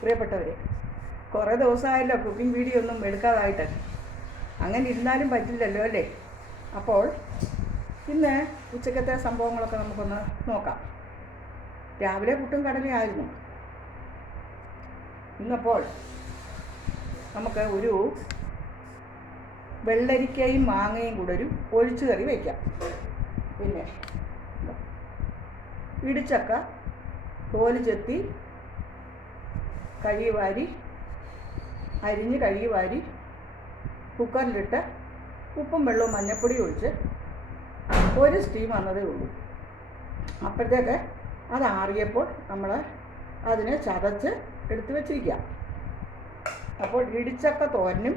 പ്രിയപ്പെട്ടവരെ, കുറേ ദിവസമായല്ലോ cooking video ഒന്നും എടുക്കാതായിട്ട്. അങ്ങനെ ഇരുന്നാലും പറ്റില്ലല്ലോ അല്ലേ? അപ്പോൾ ഇന്ന് ഉച്ചക്കത്തെ സംഭവങ്ങളൊക്കെ നമുക്കൊന്ന് നോക്കാം. രാവിലെ പുട്ടും കടലയായിരുന്നു. ഇന്നപ്പോൾ നമുക്ക് ഒരു വെള്ളരിക്കയും മാങ്ങയും കൂടെ ഒരു ഒഴിച്ചു കറി വയ്ക്കാം. പിന്നെ ഇടിച്ചക്ക തോല് ചെത്തി അരിഞ്ഞ് കഴുകി വാരി കുക്കറിലിട്ട് ഉപ്പും വെള്ളവും മഞ്ഞൾപ്പൊടി ഒഴിച്ച് ഒരു സ്റ്റീം വന്നതേ ഉള്ളൂ. അപ്പോഴത്തേക്ക് അത് ആറിയപ്പോൾ നമ്മൾ അതിനെ ചതച്ച് എടുത്ത് വെച്ചിരിക്കാം. അപ്പോൾ ഇടിച്ചക്ക തോരനും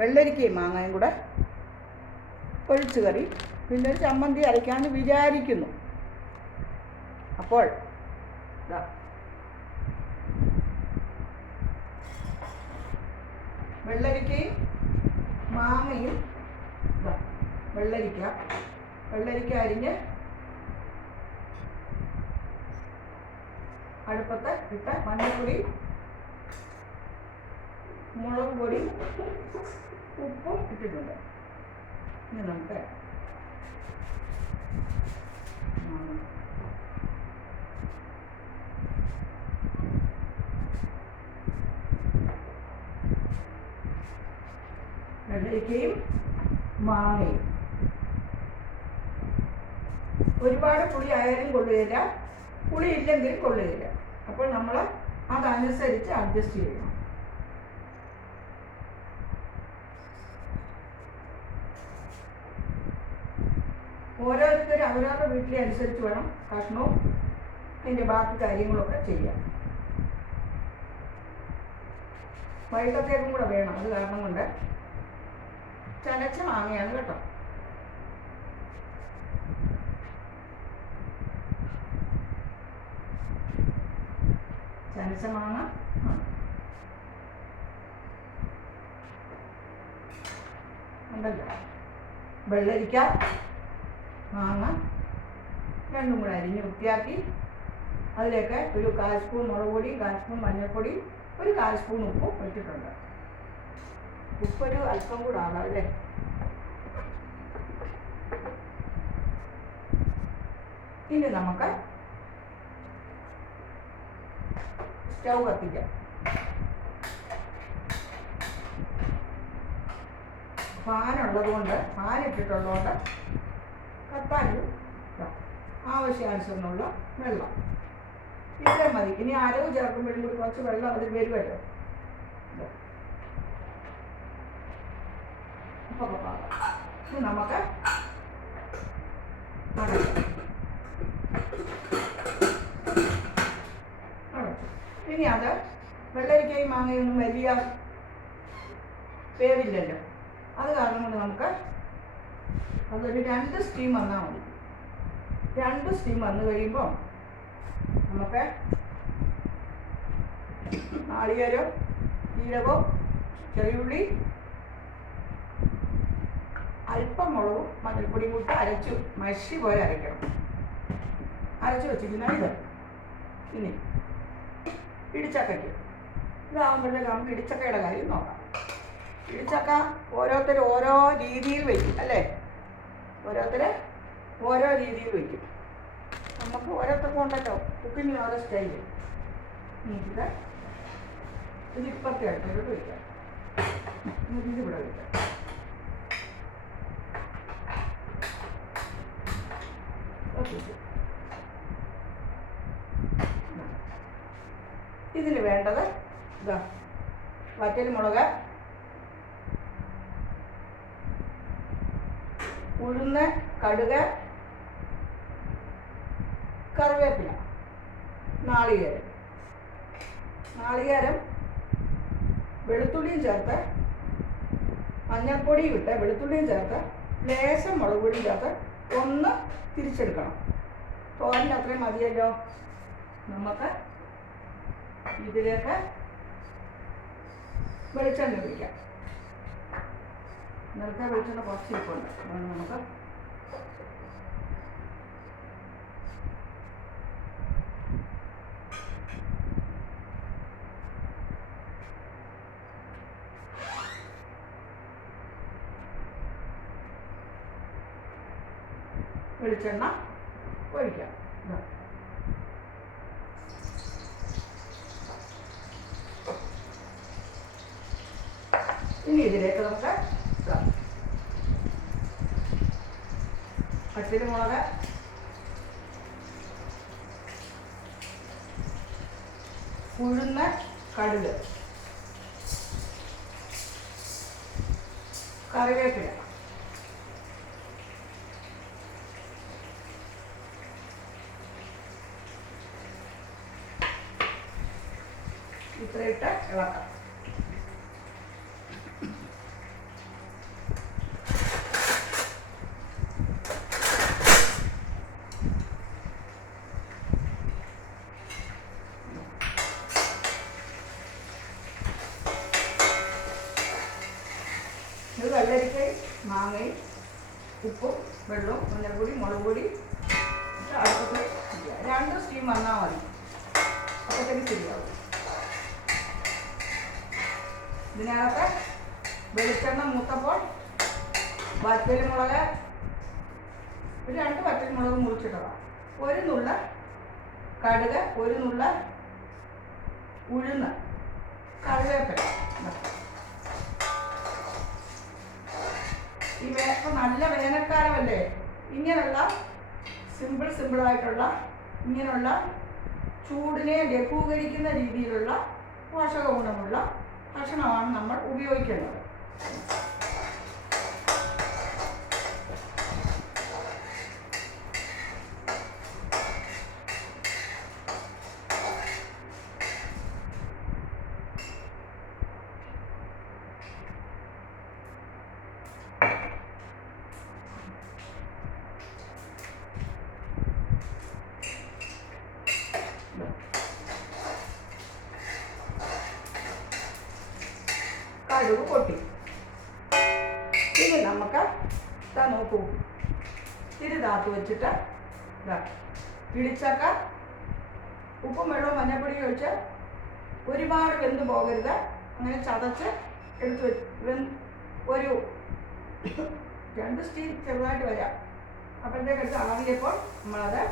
വെള്ളരിക്കയും മാങ്ങയും കൂടെ ഒഴിച്ചു കറി, പിന്നെ ഒരു ചമ്മന്തി അരയ്ക്കാമെന്ന് വിചാരിക്കുന്നു. അപ്പോൾ വെള്ളരിക്കയും മാങ്ങയും വെള്ളരിക്ക അരിഞ്ഞ് അടുപ്പത്ത് ഇട്ട് മഞ്ഞൾപ്പൊടി, മുളക് പൊടി, ഉപ്പും ഇട്ടിട്ടുണ്ട്. ഇനി നമുക്ക് വെള്ളരിക്കയും മാങ്ങയും ഒരുപാട് പുളി ആയാലും കൊള്ളുകയില്ല, പുളി ഇല്ലെങ്കിലും കൊള്ളുകയില്ല. അപ്പോൾ നമ്മൾ അതനുസരിച്ച് അഡ്ജസ്റ്റ് ചെയ്യണം. ഓരോരുത്തരും അവരവരുടെ വീട്ടിലെ അനുസരിച്ച് വേണം കഷ്ണവും അതിൻ്റെ ബാക്കി കാര്യങ്ങളൊക്കെ ചെയ്യാം. വൈകിട്ടത്തേക്കും കൂടെ വേണം. അത് കാരണം കൊണ്ട് ചനച്ച മാങ്ങയാണ് കേട്ടോ. ചനച്ച മാങ്ങ ഉണ്ടല്ലോ. വെള്ളരിക്ക മാങ്ങ രണ്ടും കൂടെ അരിഞ്ഞ് വൃത്തിയാക്കി അതിലേക്ക് ഒരു 1/4 സ്പൂൺ മുളക് പൊടിയും 1/4 സ്പൂൺ മഞ്ഞൾപ്പൊടിയും ഒരു 1/4 സ്പൂൺ ഉപ്പും ഇട്ടിട്ടുണ്ട്. ഉപ്പൊരു അല്പം കൂടെ ആകാം അല്ലേ? ഇനി നമുക്ക് സ്റ്റൗ കത്തിക്കാം. ഫാനിട്ടിട്ടുള്ളതുകൊണ്ട് കത്താനും ആവശ്യാനുസരണമുള്ള വെള്ളം ഇത്രേ മതി. ഇനി അരവ് ചേർക്കുമ്പോഴും കൂടി കുറച്ച് വെള്ളം അതിൽ വരുമല്ലോ. ഇനി നമുക്ക് ഇനി അത് വെള്ളരിക്കയും മാങ്ങയൊന്നും വലിയ വേവില്ലല്ലോ. അത് കാരണം കൊണ്ട് നമുക്ക് അതൊരു 2 സ്റ്റീം വന്നാൽ മതി. 2 സ്റ്റീം വന്നു കഴിയുമ്പോൾ നമുക്ക് നാളികേരം, ജീരകവും, ചെറിയുള്ളി, അല്പം മുളകും മഞ്ഞൾപ്പൊടിയും കൂട്ടി അരച്ചു മഷി പോലെ അരയ്ക്കണം. അരച്ചു വെച്ചിരിക്കുന്ന ഇത് ഇനി ഇടിച്ചക്കയ്ക്ക് ഇതാകുമ്പോഴത്തേക്ക് നമുക്ക് ഇടിച്ചക്കയുടെ കാര്യം നോക്കാം. ഇടിച്ചക്ക ഓരോരുത്തർ ഓരോ രീതിയിൽ വയ്ക്കും അല്ലേ? ഓരോരുത്തർ ഓരോ രീതിയിൽ വയ്ക്കും. നമുക്ക് ഓരോരുത്തർക്കും ഉണ്ടല്ലോ കുക്കിങ്ങിന് ഓരോ സ്റ്റൈല്. ഇതിപ്പത്തെ അടുത്തോട്ട് വയ്ക്കാം, ഇതിവിടെ വയ്ക്കാം. ഇതിന് വേണ്ടത് ഇതാ വറ്റൽമുളക്, ഉഴുന്ന്, കടുക്, കറിവേപ്പില, നാളികേരം വെളുത്തുള്ളിയും ചേർത്ത് മഞ്ഞൾപ്പൊടിയും ഇട്ട് വെളുത്തുള്ളിയും ചേർത്ത് ലേശം മുളക് പൊടിയും ചേർത്ത് ഒന്ന് തിരിച്ചെടുക്കണം. തോരൻ്റെ അത്രയും മതിയല്ലോ. നമുക്ക് ഇതിലേക്ക് വെളിച്ചെണ്ണ ഒഴിക്കാം. നേരത്തെ വെളിച്ചെണ്ണ കുറച്ച് ഇരിപ്പുണ്ട്. അതുകൊണ്ട് നമുക്ക് വെളിച്ചെണ്ണ ഒഴിക്കാം. ഇനി ഇതിലേക്ക് നമുക്ക് പച്ചമുളക്, ഉഴുന്ന്, കടുക്, കറിവേപ്പില, ഇത്രയിട്ട് ഇളക്കാം. ഇത് വെള്ളരിക്കയും മാങ്ങയും ഉപ്പും വെള്ളവും മഞ്ഞൾപ്പൊടി മുളക് പൊടി അടുപ്പത്ത് 2 സ്റ്റീം വന്നാൽ മതി. അപ്പോഴത്തേക്ക് ശരിയാവും. ഇതിനകത്ത് വെളിച്ചെണ്ണ മൂത്തപ്പോൾ വറ്റൽമുളക്, ഒരു 2 വറ്റൽമുളക് മുറിച്ചിട്ടതാണ്, 1 നുള്ള കടുക്, 1 നുള്ള ഉഴുന്ന്, കറിവേപ്പില. ഇപ്പം നല്ല വേനൽക്കാലമല്ലേ, ഇങ്ങനെയുള്ള സിമ്പിളായിട്ടുള്ള ഇങ്ങനെയുള്ള ചൂടിനെ ലഘൂകരിക്കുന്ന രീതിയിലുള്ള പോഷക ഗുണമുള്ള ഭക്ഷണമാണ് നമ്മൾ ഉപയോഗിക്കേണ്ടത്. കടുക് പൊട്ടി. ഇനി നമുക്ക് നോക്കൂ, തിരി താത്ത് വെച്ചിട്ട് ഇടിച്ചക്ക ഉപ്പും വെള്ളവും മഞ്ഞപ്പൊടി ഒഴിച്ച് ഒരുപാട് വെന്ത് പോകരുത്, അങ്ങനെ ചതച്ച് എടുത്ത് ഒരു 2 സ്റ്റീം ചെറുതായിട്ട് വരാം. അപ്പോഴത്തേക്ക് എടുത്ത് ആവിയപ്പോൾ നമ്മളത്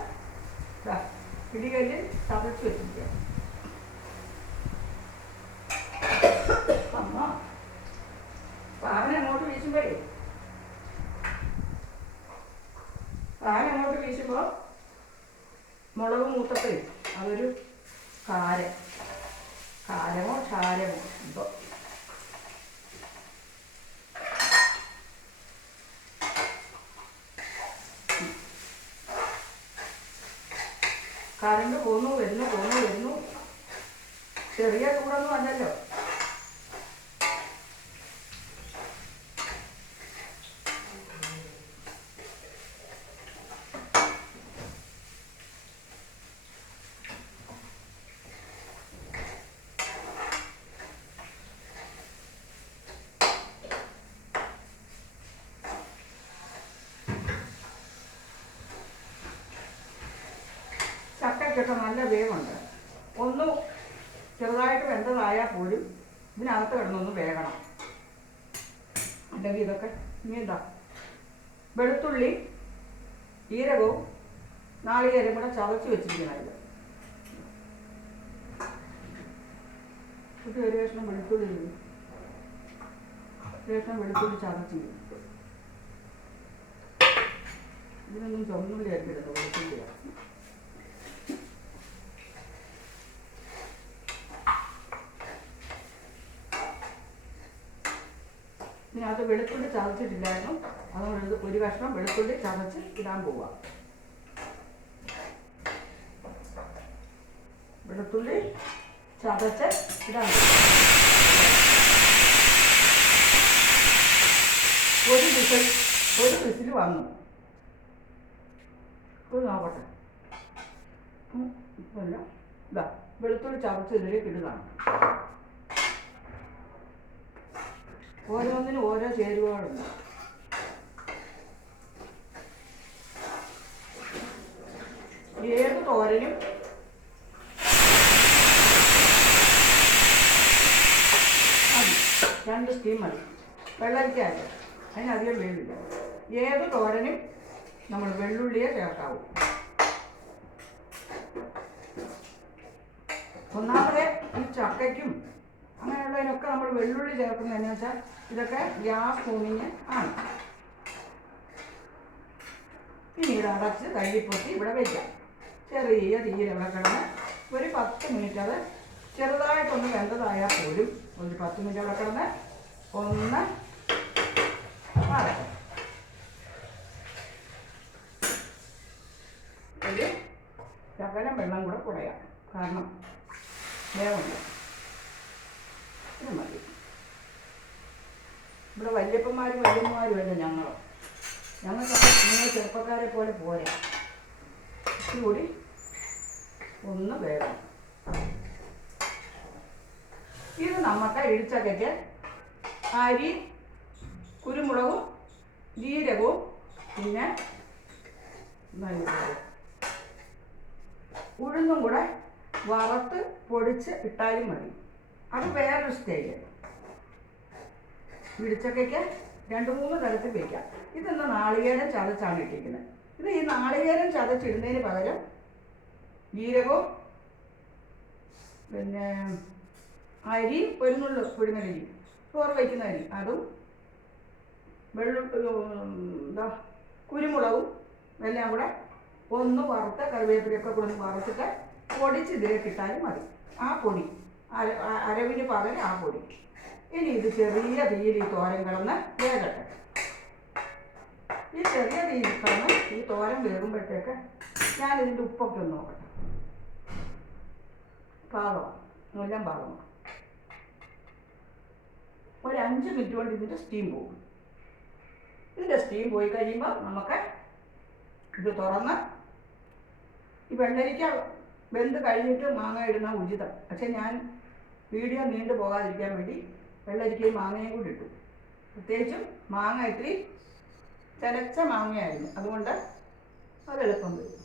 പിടികല്ലിൽ ചതച്ച് വെച്ചിരിക്കുക. അമ്മ പാവൻ അങ്ങോട്ട് വീശുമ്പോൾ മുളക് മൂത്തപ്പേ അതൊരു കാരമോ ക്ഷാരമോ ഇപ്പോൾ കറണ്ട് പോന്നു വരുന്നു. ചെറിയ ചൂടൊന്നും അല്ലല്ലോ. ചക്കയ്ക്കൊക്കെ നല്ല വേവുണ്ട്. ഒന്ന് ചെറുതായിട്ട് വെന്തതായാൽ പോലും ഇതിനകത്ത് കിടന്നൊന്ന് വേകണം. അല്ലെങ്കിൽ ഇതൊക്കെ ഇനി എന്താ വെളുത്തുള്ളി, ജീരകവും നാളികേരം കൂടെ ചതച്ച് വെച്ചിരിക്കണം. ഇത് ഒരു കഷ്ണം വെളുത്തുള്ളി ചതച്ച് ഇതിനൊന്നും ചുവന്നുള്ളി ആക്കി ഇടുന്നു, വെളുത്തുള്ളിയാണ്. ഇതിനകത്ത് വെളുത്തുള്ളി ചതച്ചിട്ടില്ലായിരുന്നു, അതുകൊണ്ട് ഒരു കഷ്ണം വെളുത്തുള്ളി ചതച്ച് ഇടാൻ പോവാം. വെളുത്തുള്ളി ചതച്ച് ഇടാൻ ഒരു വിസിൽ വന്നു. ഇത് നോക്കട്ടെ. ഇപ്പല്ല ഇതാ വെളുത്തുള്ളി ചതച്ച് ഇതിലേക്ക് ഇടുകയാണ്. ഓരോന്നിനും ഓരോ ചേരുവകളുണ്ട്. ഏത് തോരനും മതി, 2 സ്റ്റീം മതി. വെള്ളരിക്കല്ല, അതിനധികം വേവില്ല. ഏത് തോരനും നമ്മൾ വെള്ളുള്ളിയെ ചേർക്കാവൂ. ഒന്നാമത് ഈ ചക്കയ്ക്കും അങ്ങനെയുള്ളതിനൊക്കെ നമ്മൾ വെള്ളുള്ളി ചേർക്കുന്നതെന്ന് വെച്ചാൽ ഇതൊക്കെ ഗ്യാസ് കൂണിങ് ആണ്. പിന്നീട് അടച്ച് കഴുകിപ്പൊത്തി ഇവിടെ വയ്ക്കാം. ചെറിയ തീയിൽ ഇവിടെ കിടന്ന് ഒരു 10 മിനിറ്റ് അത് ചെറുതായിട്ടൊന്ന് വെന്തതായാൽ പോലും ഒരു 10 മിനിറ്റ് അവിടെ കിടന്ന് ഒന്ന് മാറട്ടെ. ഒരു ശകലം വെള്ളം കൂടെ കുടയാം, കാരണം വേവുണ്ട്. ഇത് മതി. ഇവിടെ വല്യപ്പന്മാരും വല്യമ്മമാരും അല്ല ഞങ്ങൾക്കൊക്കെ നിങ്ങൾ ചെറുപ്പക്കാരെ പോലെ പോരാ. കൂടി ഒന്ന് വേണം. ഇത് നമുക്ക് ഇടിച്ചക്കയ്ക്ക് അരി, കുരുമുളകും ജീരകവും പിന്നെ ഉഴുന്നും കൂടെ വറുത്ത് പൊടിച്ച് ഇട്ടാലും മതി. അത് വേറൊരു സ്റ്റൈല്. ഇടിച്ചക്കയ്ക്ക് 2-3 തരത്തിൽ വയ്ക്കാം. ഇതൊന്ന് നാളികേരം ചതച്ചാണ് ഇട്ടിരിക്കുന്നത്. ഇത് ഈ നാളികേരം ചതച്ചിടുന്നതിന് പകരം ജീരകവും പിന്നെ അരി, ഒരു നുള്ളു പുഴുങ്ങലരി, ചോറ് വയ്ക്കുന്ന അരി, അതും കുരുമുളകും എല്ലാം കൂടെ ഒന്ന് വറുത്ത് കറിവേപ്പിലൊക്കെ കൂടെ ഒന്ന് വറുത്തിട്ട് പൊടിച്ച് ഇതിലേക്ക് ഇട്ടാലും മതി. ആ പൊടി അരവിന് പകരം ആ പൊടി. ഇനി ഇത് ചെറിയ തീയിൽ ഈ തോരൻ കിടന്ന് വേകട്ടെ. ഈ ചെറിയ തീയിൽ കിടന്ന് ഈ തോരൻ വേകുമ്പോഴത്തേക്ക് ഞാനിതിൻ്റെ ഉപ്പൊക്കെ ഒന്ന് നോക്കട്ടെ. പാകമാണ്, എല്ലാം പാകമാണ്. ഒരു 5 മിനിറ്റ് കൊണ്ട് ഇതിൻ്റെ സ്റ്റീം പോകും. ഇതിൻ്റെ സ്റ്റീം പോയി കഴിയുമ്പോൾ നമുക്ക് ഇത് തുറന്ന് ഈ വെള്ളരിക്ക വെന്ത് കഴിഞ്ഞിട്ട് മാങ്ങ ഇടുന്ന ഉചിതം. പക്ഷെ ഞാൻ വീഡിയോ നീണ്ടു പോകാതിരിക്കാൻ വേണ്ടി വെള്ളരിക്കയും മാങ്ങയും കൂടി ഇട്ടു. പ്രത്യേകിച്ചും മാങ്ങ ഇത്തിരി ചരച്ച മാങ്ങയായിരുന്നു, അതുകൊണ്ട് അത് എളുപ്പം വരും.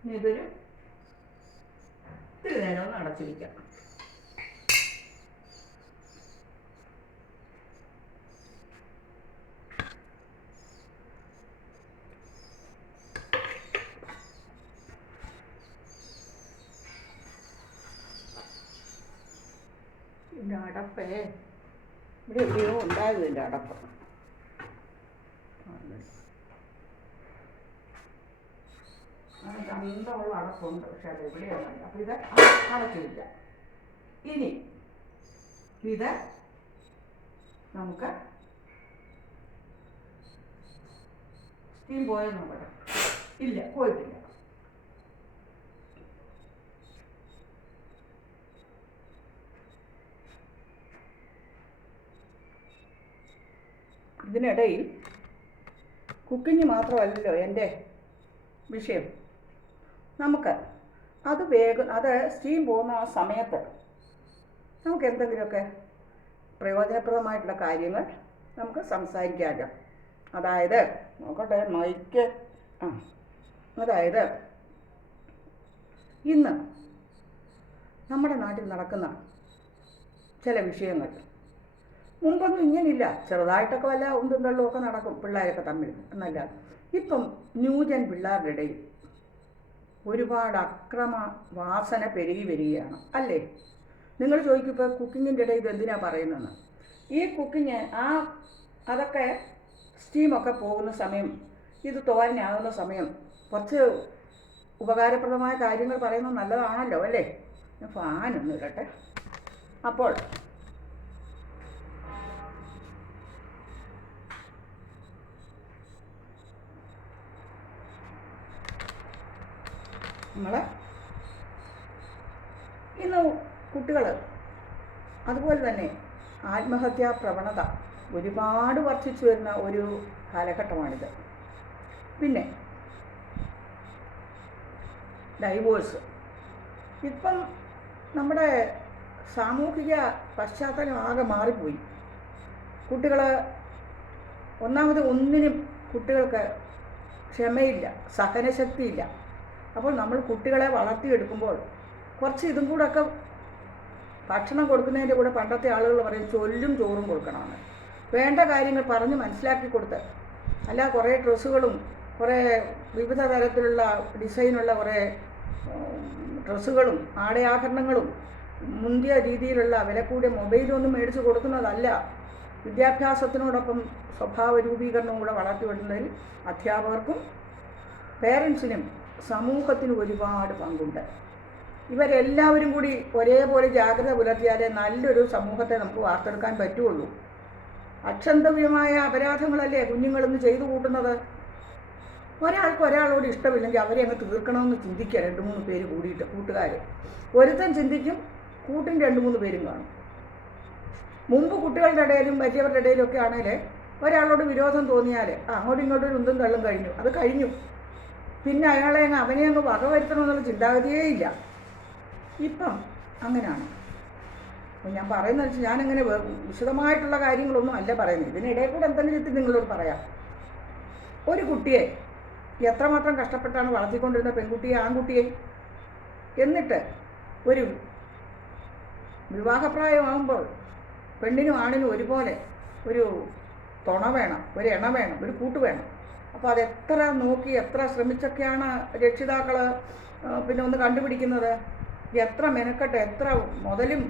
ഇനി ഇതൊരു ഇത്തിരി നേരം ഒന്ന് അടച്ചിരിക്കാം. ഇതിൻ്റെ അടപ്പേ ഇവിടെ എവിടെയോ ഉണ്ടായിരുന്നു. ഇതിൻ്റെ അടപ്പ് അന്തമുള്ള അടപ്പുണ്ട്, പക്ഷെ അത് എവിടെയാണ്. അപ്പം ഇത് അടച്ചില്ല. ഇനി ഇത് നമുക്ക് സ്റ്റീം പോയെന്ന് നോക്കട്ടെ. ഇല്ല, പോയിട്ടില്ല. ഇതിനിടയിൽ കുക്കിങ് മാത്രമല്ലല്ലോ എൻ്റെ വിഷയം. നമുക്ക് അത് സ്റ്റീം പോകുന്ന ആ സമയത്ത് നമുക്ക് എന്തെങ്കിലുമൊക്കെ പ്രയോജനപ്രദമായിട്ടുള്ള കാര്യങ്ങൾ നമുക്ക് സംസാരിക്കാമല്ലോ. അതായത് നോക്കട്ടെ മൈക്ക്. അതായത് ഇന്ന് നമ്മുടെ നാട്ടിൽ നടക്കുന്ന ചില വിഷയങ്ങൾ മുമ്പൊന്നും ഇങ്ങനില്ല. ചെറുതായിട്ടൊക്കെ വല്ല ഉന്തും തള്ളുമൊക്കെ നടക്കും പിള്ളേരൊക്കെ തമ്മിൽ എന്നല്ല. ഇപ്പം ന്യൂജൻ പിള്ളേരുടെ ഇടയിൽ ഒരുപാട് അക്രമ വാസന പെരുകി വരികയാണ് അല്ലേ? നിങ്ങൾ ചോദിക്കും ഇപ്പോൾ കുക്കിങ്ങിൻ്റെ ഇടയിൽ ഇത് എന്തിനാണ് പറയുന്നതെന്ന്. ഈ കുക്കിങ് അതൊക്കെ സ്റ്റീമൊക്കെ പോകുന്ന സമയം, ഇത് തോരനാകുന്ന സമയം കുറച്ച് ഉപകാരപ്രദമായ കാര്യങ്ങൾ പറയുന്നത് നല്ലതാണല്ലോ അല്ലേ? ഞാൻ ഫാനൊന്നും ഇടട്ടെ. അപ്പോൾ നമ്മൾ ഇന്ന് കുട്ടികൾ അതുപോലെ തന്നെ ആത്മഹത്യാ പ്രവണത ഒരുപാട് വർദ്ധിച്ചു വരുന്ന ഒരു കാലഘട്ടമാണിത്. പിന്നെ ഡൈവോഴ്സ്. ഇപ്പം നമ്മുടെ സാമൂഹിക പശ്ചാത്തലം ആകെ മാറിപ്പോയി. കുട്ടികൾ ഒന്നിനും കുട്ടികൾക്ക് ക്ഷമയില്ല, സഹനശക്തിയില്ല. അപ്പോൾ നമ്മൾ കുട്ടികളെ വളർത്തിയെടുക്കുമ്പോൾ കുറച്ച് ഇതും കൂടെയൊക്കെ ഭക്ഷണം കൊടുക്കുന്നതിൻ്റെ കൂടെ പണ്ടത്തെ ആളുകൾ പറയും ചൊല്ലും ചോറും കൊടുക്കണമെന്ന്. വേണ്ട കാര്യങ്ങൾ പറഞ്ഞ് മനസ്സിലാക്കി കൊടുത്ത് അല്ല കുറേ ഡ്രസ്സുകളും കുറേ വിവിധ തരത്തിലുള്ള ഡിസൈനുള്ള കുറേ ഡ്രസ്സുകളും ആടയാഭരണങ്ങളും മുന്തിയ രീതിയിലുള്ള വില കൂടിയ മൊബൈലൊന്നും മേടിച്ച് കൊടുക്കുന്നതല്ല. വിദ്യാഭ്യാസത്തിനോടൊപ്പം സ്വഭാവ രൂപീകരണവും കൂടെ വളർത്തിവിടുന്നതിൽ അധ്യാപകർക്കും പേരൻസിനും സമൂഹത്തിനും ഒരുപാട് പങ്കുണ്ട്. ഇവരെല്ലാവരും കൂടി ഒരേപോലെ ജാഗ്രത പുലർത്തിയാലേ നല്ലൊരു സമൂഹത്തെ നമുക്ക് വാർത്തെടുക്കാൻ പറ്റുള്ളൂ. അക്ഷന്തവ്യമായ അപരാധങ്ങളല്ലേ കുഞ്ഞുങ്ങളിന്ന് ചെയ്തു കൂട്ടുന്നത്. ഒരാൾക്ക് ഒരാളോട് ഇഷ്ടമില്ലെങ്കിൽ അവരെ അങ്ങ് തീർക്കണമെന്ന് ചിന്തിക്കുക 2-3 പേര് കൂടിയിട്ട്, കൂട്ടുകാർ. ഒരുത്തൻ ചിന്തിക്കും, കൂട്ടിന് 2-3 പേരും കാണും. മുമ്പ് കുട്ടികളുടെ ഇടയിലും വലിയവരുടെ ഇടയിലും ഒക്കെ ആണെങ്കിൽ ഒരാളോട് വിരോധം തോന്നിയാൽ അങ്ങോട്ടും ഇങ്ങോട്ടും ഒരു ഉന്തും തള്ളും കഴിഞ്ഞു, അത് കഴിഞ്ഞു. പിന്നെ അവനെ അങ്ങ് വകവരുത്തണമെന്നുള്ള ചിന്താഗതിയേ ഇല്ല. ഇപ്പം അങ്ങനെയാണ്. അപ്പോൾ ഞാൻ പറയുന്നത് വെച്ചാൽ ഞാനങ്ങനെ വിശദമായിട്ടുള്ള കാര്യങ്ങളൊന്നും അല്ല പറയുന്നത്. ഇതിനിടയിൽ കൂടെ എന്തെങ്കിലും ചെത്തി നിങ്ങളോട് പറയാം. ഒരു കുട്ടിയെ എത്രമാത്രം കഷ്ടപ്പെട്ടാണ് വളർത്തിക്കൊണ്ടിരുന്ന പെൺകുട്ടിയെ, ആൺകുട്ടിയെ, എന്നിട്ട് ഒരു വിവാഹപ്രായമാകുമ്പോൾ പെണ്ണിനും ആണിനും ഒരുപോലെ ഒരു തുണ വേണം, ഒരു എണ വേണം, ഒരു കൂട്ട് വേണം. അപ്പോൾ അതെത്ര നോക്കി എത്ര ശ്രമിച്ചൊക്കെയാണ് രക്ഷിതാക്കൾ പിന്നെ ഒന്ന് കണ്ടുപിടിക്കുന്നത്. എത്ര മെനക്കെട്ട് എത്ര മുതലും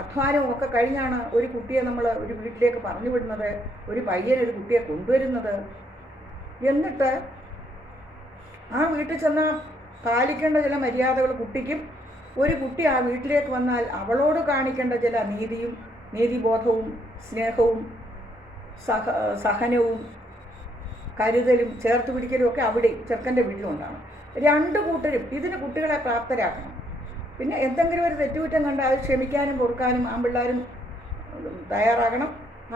അധ്വാനവും ഒക്കെ കഴിഞ്ഞാണ് ഒരു കുട്ടിയെ നമ്മൾ ഒരു വീട്ടിലേക്ക് പറഞ്ഞു വിടുന്നത്, ഒരു പയ്യനൊരു കുട്ടിയെ കൊണ്ടുവരുന്നത്. എന്നിട്ട് ആ വീട്ടിൽ ചെന്ന് പാലിക്കേണ്ട ചില മര്യാദകൾ കുട്ടിക്കും, ഒരു കുട്ടി ആ വീട്ടിലേക്ക് വന്നാൽ അവളോട് കാണിക്കേണ്ട ചില നീതിയും നീതിബോധവും സ്നേഹവും സഹനവും കരുതലും ചേർത്ത് പിടിക്കലും ഒക്കെ അവിടെ ചെറുക്കൻ്റെ വീട്ടിലുണ്ടാണ്. 2 കൂട്ടരും ഇതിന് കുട്ടികളെ പ്രാപ്തരാക്കണം. പിന്നെ എന്തെങ്കിലും ഒരു തെറ്റുകുറ്റം കണ്ടാൽ അത് ക്ഷമിക്കാനും പൊറുക്കാനും ആൺപിള്ളേരും തയ്യാറാകണം.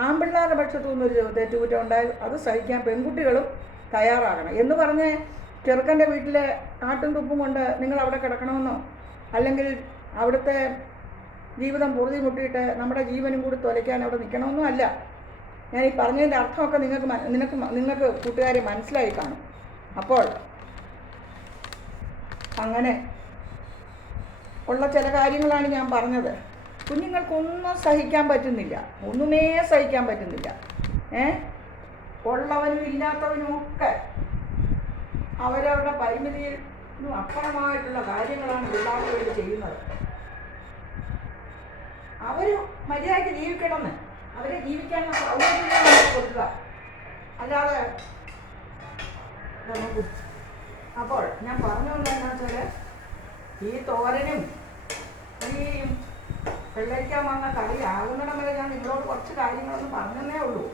ആൺപിള്ളേരുടെ പക്ഷത്തു നിന്നൊരു തെറ്റുകുറ്റം ഉണ്ടായാൽ അത് സഹിക്കാൻ പെൺകുട്ടികളും തയ്യാറാകണം. എന്ന് പറഞ്ഞ് ചെറുക്കൻ്റെ വീട്ടിലെ ആട്ടും തുപ്പും കൊണ്ട് നിങ്ങൾ അവിടെ കിടക്കണമെന്നോ അല്ലെങ്കിൽ അവിടുത്തെ ജീവിതം പൊറുതി മുട്ടിയിട്ട് നമ്മുടെ ജീവനും കൂടി തൊലയ്ക്കാൻ അവിടെ നിൽക്കണമെന്നും അല്ല. ഞാൻ ഈ പറഞ്ഞതിൻ്റെ അർത്ഥമൊക്കെ നിങ്ങൾക്ക് കൂട്ടുകാരെ മനസ്സിലായി കാണും. അപ്പോൾ അങ്ങനെ ഉള്ള ചില കാര്യങ്ങളാണ് ഞാൻ പറഞ്ഞത്. കുഞ്ഞുങ്ങൾക്കൊന്നും സഹിക്കാൻ പറ്റുന്നില്ല, ഒന്നുമേ സഹിക്കാൻ പറ്റുന്നില്ല. ഉള്ളവനും ഇല്ലാത്തവനും ഒക്കെ അവരവരുടെ പരിമിതിയിലും അപ്പുറമായിട്ടുള്ള കാര്യങ്ങളാണ് പിള്ളേർക്ക് വേണ്ടി ചെയ്യുന്നത്. അവർ മര്യാദയ്ക്ക് ജീവിക്കണമെന്ന് അവരെ ജീവിക്കാനുള്ള സൗകര്യങ്ങൾ കൊടുക്കുക, അല്ലാതെ നമുക്ക്. അപ്പോൾ ഞാൻ പറഞ്ഞു എന്താണെന്ന് വെച്ചാൽ ഈ തോരനും ഈ വെള്ളരിക്കാൻ വന്ന കറി ആകുന്നിടം വരെ ഞാൻ നിങ്ങളോട് കുറച്ച് കാര്യങ്ങളൊന്നും പറഞ്ഞതേ ഉള്ളൂ.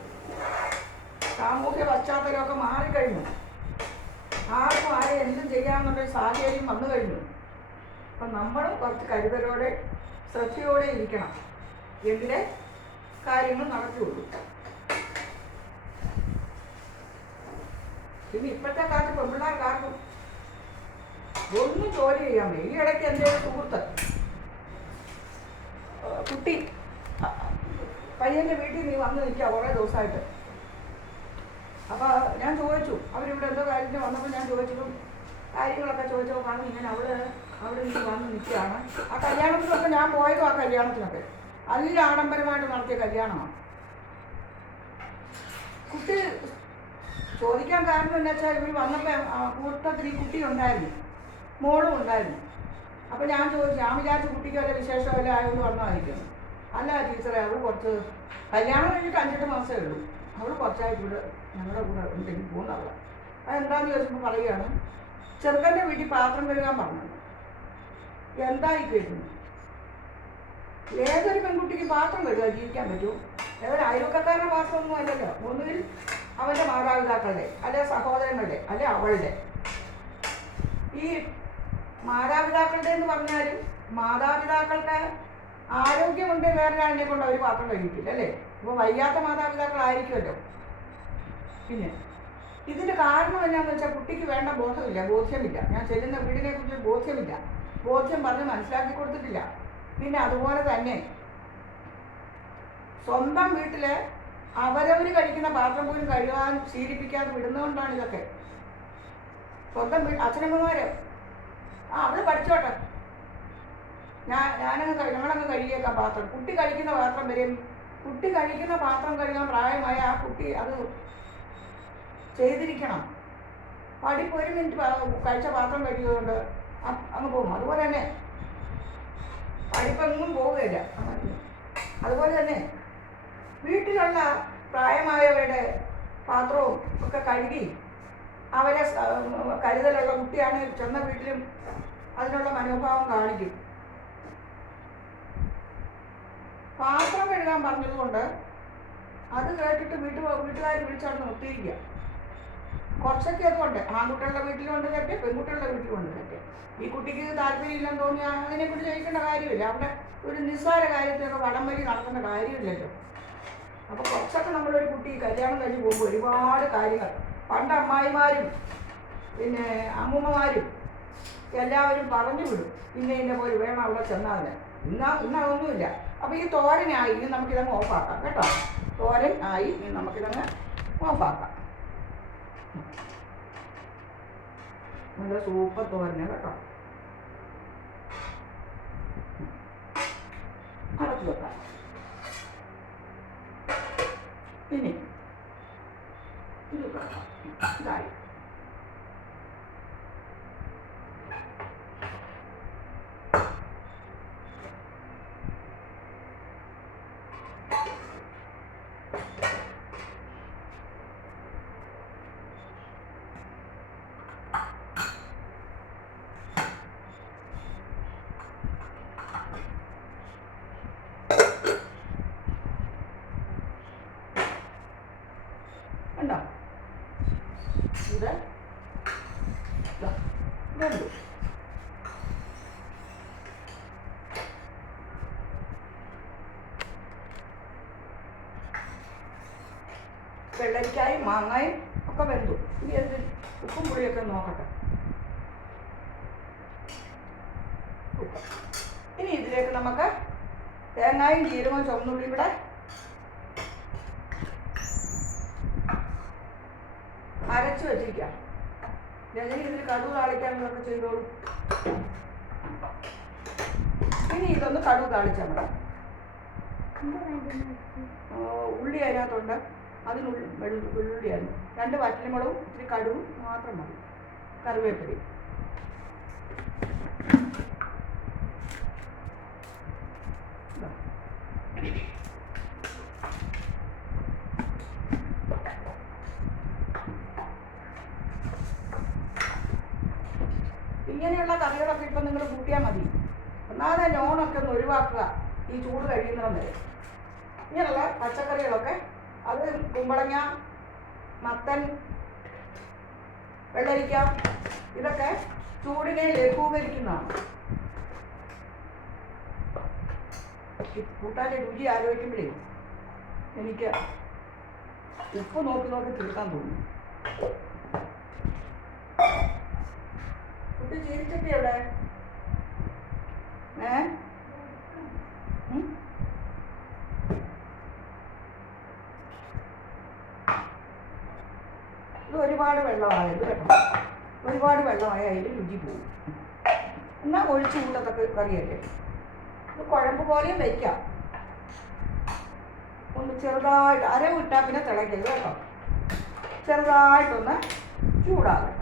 സാമൂഹ്യ പശ്ചാത്തലമൊക്കെ മാറിക്കഴിഞ്ഞു. ആർക്കും ആരെ എന്തും ചെയ്യാമെന്നുള്ളൊരു സാഹചര്യം വന്നു കഴിഞ്ഞു. അപ്പം നമ്മളും കുറച്ച് കരുതലോടെ ശ്രദ്ധയോടെ ഇരിക്കണം, എങ്കിലേ കാര്യങ്ങൾ നടക്കുകയുള്ളൂ. പിന്നെ ഇപ്പോഴത്തെ കാലത്ത് പെൺപിള്ളേർക്കാർക്കും ഒന്നും ജോലി ചെയ്യാൻ വയ്യ. ഈ ഇടയ്ക്ക് എൻ്റെ ഒരു സുഹൃത്ത് കുട്ടി പയ്യൻ്റെ വീട്ടിൽ നീ വന്ന് നിൽക്കുക കുറേ ദിവസമായിട്ട്. അപ്പോൾ ഞാൻ ചോദിച്ചു, അവരിവിടെ എന്തോ കാര്യത്തിന് വന്നപ്പോൾ ഞാൻ ചോദിച്ചതും കാര്യങ്ങളൊക്കെ ചോദിച്ചപ്പോൾ പറഞ്ഞു ഇങ്ങനെ അവിടെ നീ വന്ന് നിൽക്കുകയാണ്. ആ കല്യാണത്തിനൊക്കെ ഞാൻ പോയതും ആ കല്യാണത്തിനൊക്കെ നല്ല ആഡംബരമായിട്ട് നടത്തിയ കല്യാണമാണ്. കുട്ടി ചോദിക്കാൻ കാരണം എന്താ വെച്ചാൽ ഇവർ വന്നപ്പോൾ കൂട്ടത്തിൽ ഈ കുട്ടി ഉണ്ടായിരുന്നു, മോളും ഉണ്ടായിരുന്നു. അപ്പോൾ ഞാൻ ചോദിച്ചു, ഞാൻ വിചാരിച്ച കുട്ടിക്ക് വല്ല വിശേഷമല്ല ആയതുകൊണ്ട് വന്നതായിരിക്കും. അല്ല ടീച്ചറെ, അവൾ കുറച്ച് കല്യാണം കഴിഞ്ഞിട്ട് 5-8 മാസമേ ഉള്ളൂ, അവൾ കുറച്ചായിട്ട് ഇവിടെ ഞങ്ങളുടെ കൂടെ ഉണ്ടെങ്കിൽ പോകുന്നവള. അതെന്താണെന്ന് ചോദിച്ചപ്പോൾ പറയുകയാണ്, ചെറുക്കൻ്റെ വീട്ടിൽ പാത്രം കഴുകാൻ പറഞ്ഞത്. എന്തായി കേൾക്കുന്നു? ഏതൊരു പെൺകുട്ടിക്ക് പാത്രം കഴുകാൻ ജീവിക്കാൻ പറ്റുമോ? ഏതൊരു അയൽവക്കക്കാരുടെ പാത്രമൊന്നും അല്ലല്ലോ. ഒന്നുകിൽ അവൻ്റെ മാതാപിതാക്കളുടെ, അല്ലെ സഹോദരങ്ങളുടെ, അല്ലെ അവളുടെ. ഈ മാതാപിതാക്കളുടെ എന്ന് പറഞ്ഞാലും മാതാപിതാക്കളുടെ ആരോഗ്യമുണ്ട് വേറൊരാളിനെ കൊണ്ട് അവർ പാത്രം കഴിക്കില്ല അല്ലേ? ഇപ്പോൾ വയ്യാത്ത മാതാപിതാക്കളായിരിക്കുമല്ലോ. പിന്നെ ഇതിൻ്റെ കാരണം എന്നാന്ന് വെച്ചാൽ കുട്ടിക്ക് വേണ്ട ബോധ്യമില്ല. ഞാൻ ചെല്ലുന്ന വീടിനെ കുറിച്ച് ബോധ്യം പറഞ്ഞ് മനസ്സിലാക്കി കൊടുത്തിട്ടില്ല. പിന്നെ അതുപോലെ തന്നെ സ്വന്തം വീട്ടിൽ അവരവർ കഴിക്കുന്ന പാത്രം പോലും കഴുകാൻ ശീലിപ്പിക്കാതെ വിടുന്നതുകൊണ്ടാണ് ഇതൊക്കെ. സ്വന്തം അച്ഛനമ്മമാര് അവൾ പഠിച്ചോട്ടെ, ഞങ്ങളങ്ങ് കഴുകിയേക്കാം പാത്രം. കുട്ടി കഴിക്കുന്ന പാത്രം വരെയും കുട്ടി കഴിക്കുന്ന പാത്രം കഴുകാൻ പ്രായമായ ആ കുട്ടി അത് ചെയ്തിരിക്കണം. പഠിപ്പ് 1 മിനിറ്റ് കഴിച്ച പാത്രം കഴിയുകൊണ്ട് അങ്ങ് പോകും. അതുപോലെ തന്നെ പഠിപ്പെങ്ങും പോവുകയില്ല. അതുപോലെ തന്നെ വീട്ടിലുള്ള പ്രായമായവരുടെ പാത്രവും ഒക്കെ കഴുകി അവരെ കരുതലുള്ള കുട്ടിയാണ് ചെന്ന വീട്ടിലും അതിനുള്ള മനോഭാവം കാണിക്കും. പാത്രം കഴുകാൻ പറഞ്ഞതുകൊണ്ട് അത് കേട്ടിട്ട് വീട്ടുകാർ വിളിച്ചവിടെ നിർത്തിയിരിക്കുക. കുറച്ചൊക്കെ അതുകൊണ്ട് ആൺകുട്ടികളുടെ വീട്ടിലുണ്ട് തെറ്റ്, പെൺകുട്ടികളുടെ വീട്ടിലുണ്ട് തെറ്റ്. ഈ കുട്ടിക്ക് താല്പര്യമില്ലെന്ന് തോന്നിയാൽ അതിനെക്കുറിച്ച് ചോദിക്കേണ്ട കാര്യമില്ല. അവിടെ ഒരു നിസ്സാര കാര്യത്തിനൊക്കെ വടംവലി നടത്തേണ്ട കാര്യമില്ലല്ലോ. അപ്പോൾ കുറച്ചൊക്കെ നമ്മളൊരു കുട്ടി കല്യാണം കഴിഞ്ഞ് പോകുമ്പോൾ ഒരുപാട് കാര്യങ്ങൾ പണ്ട് അമ്മായിമാരും പിന്നെ അമ്മൂമ്മമാരും എല്ലാവരും പറഞ്ഞു വിടും, ഇന്ന പോലെ വേണം അവിടെ ചെന്നാൽ. ഇന്നതൊന്നുമില്ല. അപ്പോൾ ഈ തോരനായി ഇനി നമുക്കിതങ്ങ് ഓഫാക്കാം കേട്ടോ. തോരൻ ആയി ഇനി നമുക്കിതങ്ങ് ഓഫാക്കാം. നല്ല സൂപ്പർ തോരന് കേട്ടോ. അടച്ചു വെക്കാം. ഇനി ഇത് ഇതായി. കണ്ടോ ഇത് വെള്ളു. വെള്ളരിക്കായും മാങ്ങായും ഒക്കെ വെന്തു. ഇനി എന്ത് ഉപ്പും പുളിയൊക്കെ നോക്കട്ടെ. ഇനി ഇതിലേക്ക് നമുക്ക് തേങ്ങായും ജീരകവും ചുവന്നുള്ളിയും കൂടെ അരച്ച് വെച്ചിരിക്കാം. രജനി ഇതിൽ കടുക് താളിക്കാനുള്ളതൊക്കെ ചെയ്തോളൂ. ഇനി ഇതൊന്ന് കടുക് താളിച്ചാൽ മതി. ഉള്ളി അതിനകത്തുണ്ട്, അതിനുള്ളിൽ വെള്ളുള്ളിയാണ്. 2 വറ്റൽമുളകും ഇത്തിരി കടുവും മാത്രം മതി. കറിവേപ്പിലയും ഇങ്ങനെയുള്ള കറികളൊക്കെ ഇപ്പം നിങ്ങൾ കൂട്ടിയാൽ മതി. ഒന്നാമതെ നോണൊക്കെ ഒന്ന് ഒഴിവാക്കുക ഈ ചൂട് കഴിയുന്നിടം വരെ. ഇങ്ങനെയുള്ള പച്ചക്കറികളൊക്കെ, അത് കുമ്പളങ്ങ, മത്തൻ, വെള്ളരിക്ക, ഇതൊക്കെ ചൂടിനെ ലഘൂകരിക്കുന്നതാണ്. കൂട്ടാൻ്റെ രുചി ആലോചിക്കുമ്പോഴേ എനിക്ക് ഉപ്പ് നോക്കി നോക്കി തീർക്കാൻ തോന്നുന്നു. കുട്ടി ചീരിച്ചട്ടി എവിടെ? ഇത് ഒരുപാട് വെള്ളമായത് കേട്ടോ. ഒരുപാട് വെള്ളമായ അതിൽ രുചി പോകും. എന്നാൽ ഒഴിച്ചു കൂട്ടത്തൊക്കെ കറിയല്ലേ. ഇത് കുഴമ്പ് പോലെയും വയ്ക്കാം. ഒന്ന് ചെറുതായിട്ട് അരവിട്ടാൽ പിന്നെ തിളയ്ക്കരുത് കേട്ടോ. ചെറുതായിട്ടൊന്ന് ചൂടാകട്ടെ.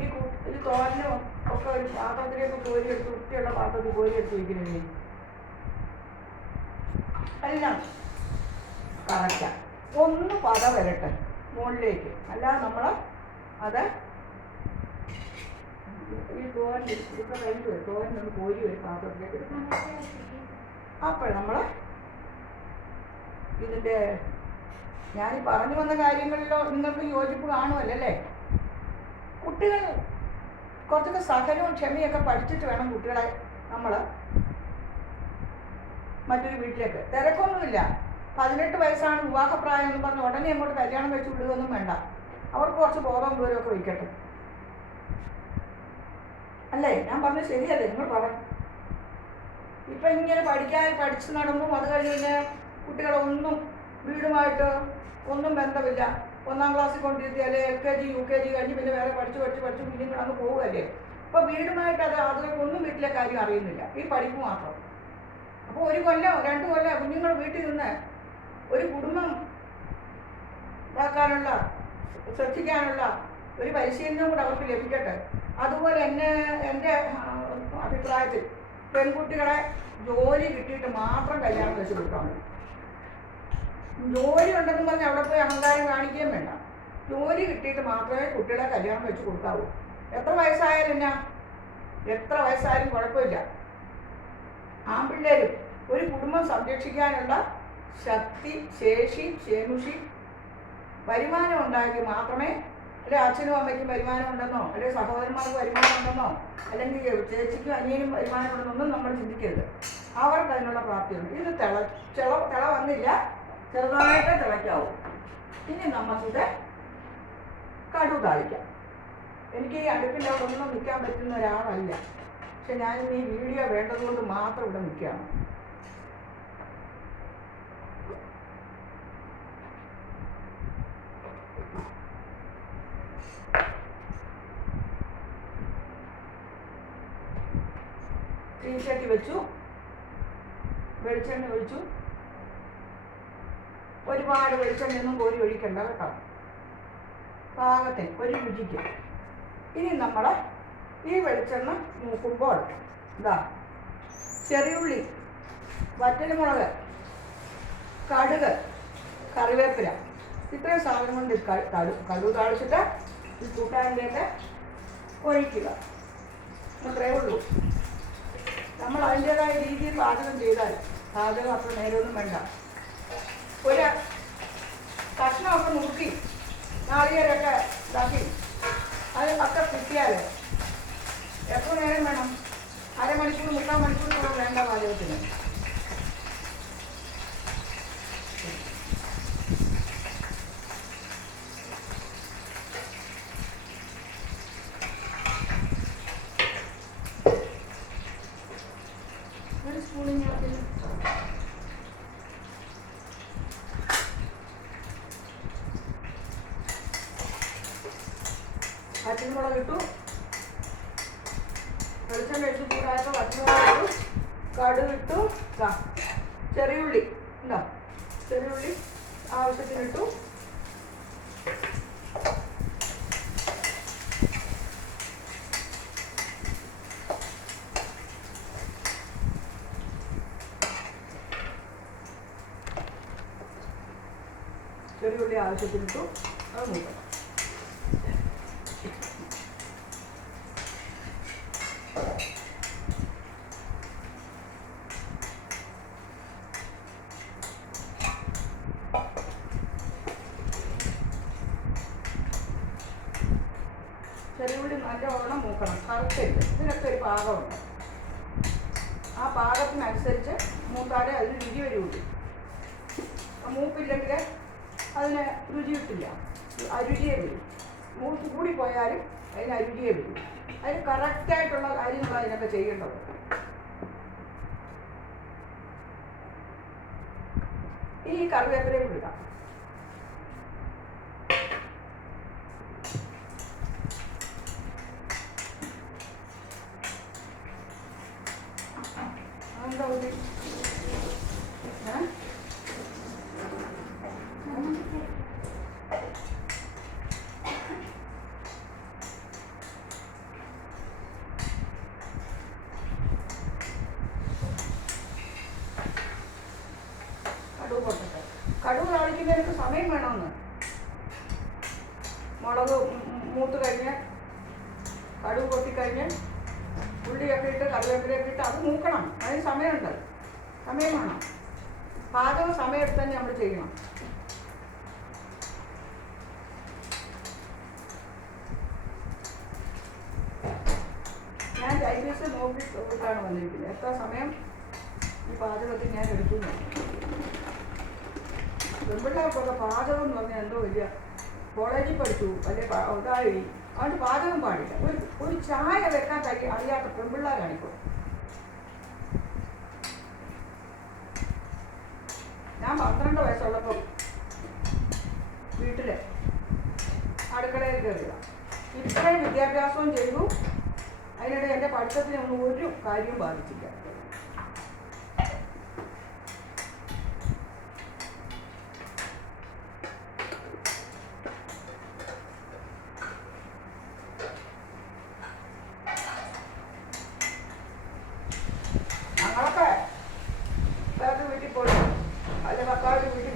ഈ തോരനും ഒക്കെ ഒരു പാത്രത്തിലേക്ക് കോരിയെടുത്ത്, വൃത്തിയുള്ള പാത്രത്തിൽ കോരിയെടുത്ത് വയ്ക്കുന്നില്ലേ, എല്ലാം കറക്റ്റാണ്. ഒന്ന് പത വരട്ടെ മുകളിലേക്ക്. അല്ലാതെ നമ്മൾ അത് ഈ തോരൻ ഇതൊക്കെ കഴിഞ്ഞു തോരൻ ഒന്ന് കോരി ഒരു പാത്രത്തിലേക്ക് എടുക്കണം. അപ്പോൾ നമ്മൾ ഇതിൻ്റെ ഞാനീ പറഞ്ഞു വന്ന കാര്യങ്ങളിലോ നിങ്ങൾക്ക് യോജിപ്പ് കാണുമല്ലേ? കുട്ടികൾ കുറച്ചൊക്കെ സഹനവും ക്ഷമയൊക്കെ പഠിച്ചിട്ട് വേണം കുട്ടികളെ നമ്മൾ മറ്റൊരു വീട്ടിലേക്ക്. തിരക്കൊന്നുമില്ല. 18 വയസ്സാണ് വിവാഹപ്രായം എന്ന് പറഞ്ഞ് ഉടനെ അങ്ങോട്ട് കല്യാണം കഴിച്ച് വിടുകയൊന്നും വേണ്ട. അവർക്ക് കുറച്ച് ബോധവും ദൂരമൊക്കെ വയ്ക്കട്ടെ. അല്ലേ? ഞാൻ പറഞ്ഞത് ശരിയല്ലേ? നിങ്ങൾ പറ. ഇപ്പം ഇങ്ങനെ പഠിച്ച് നടന്നും അത് കഴിഞ്ഞ് പിന്നെ കുട്ടികളൊന്നും വീടുമായിട്ട് ഒന്നും ബന്ധമില്ല. 1-ാം ക്ലാസ്സിൽ കൊണ്ടിരുത്തിയാൽ LKG UKG കഴിഞ്ഞ് പിന്നെ വേറെ പഠിച്ച് പിന്നെ അങ്ങ് പോവുകയല്ലേ. അപ്പോൾ വീടുമായിട്ട് അതുകൾക്കൊന്നും വീട്ടിലെ കാര്യം അറിയുന്നില്ല. ഈ പഠിപ്പ് മാത്രം. അപ്പോൾ 1 കൊല്ലം 2 കൊല്ലം കുഞ്ഞുങ്ങൾ വീട്ടിൽ നിന്ന് ഒരു കുടുംബം ഇതാക്കാനുള്ള ശ്രദ്ധിക്കാനുള്ള ഒരു പരിശീലനം കൂടെ അവർക്ക് ലഭിക്കട്ടെ. അതുപോലെ എൻ്റെ അഭിപ്രായത്തിൽ പെൺകുട്ടികളെ ജോലി കിട്ടിയിട്ട് മാത്രം കല്യാണം കഴിച്ച് കൊടുക്കാൻ മതി. ജോലി ഉണ്ടെന്ന് പറഞ്ഞ് അവിടെ പോയി അഹങ്കാരം കാണിക്കുകയും വേണ്ട. ജോലി കിട്ടിയിട്ട് മാത്രമേ കുട്ടികളെ കല്യാണം കഴിച്ച് കൊടുക്കാവൂ. എത്ര വയസ്സായാലും എത്ര വയസ്സായാലും കുഴപ്പമില്ല. ആൺപിള്ളേരും ഒരു കുടുംബം സംരക്ഷിക്കാനുള്ള ശക്തി, ശേഷി, ശേമുഷി, വരുമാനം ഉണ്ടാക്കി മാത്രമേ, അല്ലെ അച്ഛനും അമ്മയ്ക്കും വരുമാനം ഉണ്ടെന്നോ, അല്ലെ സഹോദരന്മാർക്ക് വരുമാനം ഉണ്ടെന്നോ, അല്ലെങ്കിൽ ചേച്ചിക്കും അനിയനും വരുമാനം ഉണ്ടെന്നൊന്നും നമ്മൾ ചിന്തിക്കരുത്. അവർക്ക് അതിനുള്ള പ്രാപ്തിയുണ്ട്. ഇത് തിള വന്നില്ല, ചെറുതായിട്ട് തിളയ്ക്കാവും. ഇനി നമുക്കിത് കടു താളിക്കാം. എനിക്ക് ഈ അടുപ്പിൻ്റെ അവിടെ ഒന്നും നിൽക്കാൻ പറ്റുന്ന ഒരാളല്ല. പക്ഷെ ഞാനിന്ന് ഈ വീഡിയോ വേണ്ടതുകൊണ്ട് മാത്രം ഇവിടെ നിൽക്കുകയാണ്. ചീച്ചട്ടി വെച്ചു, വെളിച്ചെണ്ണ ഒഴിച്ചു. ഒരുപാട് വെളിച്ചെണ്ണയൊന്നും കോരി ഒഴിക്കണ്ട കേട്ടോ, പാകത്തിന് ഒരു രുചിക്ക്. ഇനി നമ്മൾ ഈ വെളിച്ചെണ്ണ നോക്കുമ്പോൾ ഇതാ ചെറിയുള്ളി, വറ്റൽമുളക്, കടുക്, കറിവേപ്പില, ഇത്രയും സാധനം കൊണ്ട് കടുക് താളിച്ചിട്ട് ഈ കൂട്ടാനിലേക്ക് ഒഴിക്കുക. അത്രയേ ഉള്ളൂ. നമ്മൾ അതിൻ്റേതായ രീതിയിൽ പാചകം ചെയ്താൽ പാചകം അത്ര നേരമൊന്നും വേണ്ട. ഒരു കഷ്ണമൊക്കെ നുറുക്കി നാളികേരമൊക്കെ ഇതാക്കി അത് ഒക്കെ കിട്ടിയാൽ എത്ര നേരം വേണം? അരമണിക്കൂർ 3/4 മണിക്കൂർ വേണ്ട പാചകത്തിന്. ഒരു സ്പൂണിന് വറ്റൽമുളക് ഇട്ടു, വെളിച്ചെണ്ണ ഇട്ട് ചൂടായപ്പോൾ വറ്റൽമുളക് ഇട്ടു, കടുക് ഇട്ടു, ചെറിയുള്ളി ഉണ്ടോ, ചെറിയുള്ളി ആവശ്യത്തിനിട്ടു. ചെറിയുള്ളി ആവശ്യത്തിനിട്ടു, അത് നോക്കണം. ചെറിയുള്ളി നല്ലോണം മൂക്കണം, കറുത്തരുത്. ഇതിനൊക്കെ ഒരു പാകമുണ്ട്. ആ പാകത്തിനനുസരിച്ച് മൂത്താലേ അതിന് രുചി വരുള്ളൂ. മൂപ്പില്ലെങ്കിൽ അതിന് രുചി കിട്ടില്ല, അരുചിയേ വരും. മൂത്ത് കൂടിപ്പോയാലും അതിന് അരുചിയേ വരും. അതിന് കറക്റ്റായിട്ടുള്ള കാര്യങ്ങൾ അതിനൊക്കെ ചെയ്യേണ്ടത്. ഈ കറിവേപ്പിലയും ഇടാം. എന്താ കടുക് പൊട്ടട്ടെ. കടുക് താളിക്കുന്നതിനൊക്കെ സമയം വേണമെന്ന്. മുളക് മൂത്ത് കഴിഞ്ഞ് കടുക് പൊട്ടിക്കഴിഞ്ഞ് ഉള്ളിയൊക്കെ ഇട്ട് കറിവേപ്പിലയൊക്കെ ഇട്ട് അത് മൂക്കണം. അതിന് സമയമുണ്ട്, സമയം വേണം. പാചകം സമയത്ത് തന്നെ നമ്മൾ ചെയ്യണം. ഞാൻ ചൈനീസ് നോക്കിയിട്ടാണ് വന്നിരിക്കുന്നത്. എത്ര സമയം ഈ പാചകത്തിൽ ഞാൻ എടുക്കുന്നു. പെൺപിള്ളേർക്കൊക്കെ പാചകം എന്ന് പറഞ്ഞാൽ എന്തോ വലിയ കോളേജിൽ പഠിച്ചു വലിയ ഇതായി, അതുകൊണ്ട് പാചകം പാടില്ല. ഒരു ചായ വെക്കാൻ അറിയാത്ത പെൺപിള്ളേരാണിപ്പോൾ. ഞാൻ 12 വയസ്സുള്ളപ്പോൾ വീട്ടിൽ അടുക്കളയിൽ കയറുക. ഇത്രയും വിദ്യാഭ്യാസവും ചെയ്തു. അതിനിടെ എൻ്റെ പഠിത്തത്തിനൊന്നും ഒരു കാര്യവും ബാധിച്ചില്ല.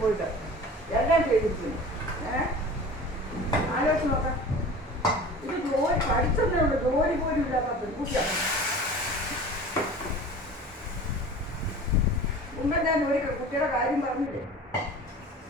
പോയിട്ട് എല്ലാം ചെയ്തിരിക്കുന്നു. ആലോചിച്ച് നോക്കാം. ഇത് ജോലി പഠിച്ചതേ ഉള്ളൂ, ജോലി പോലും ഇല്ലാത്ത പെൺകുട്ടിയാണ്. മുമ്പ് ഞാൻ ഒരു കുട്ടിയുടെ കാര്യം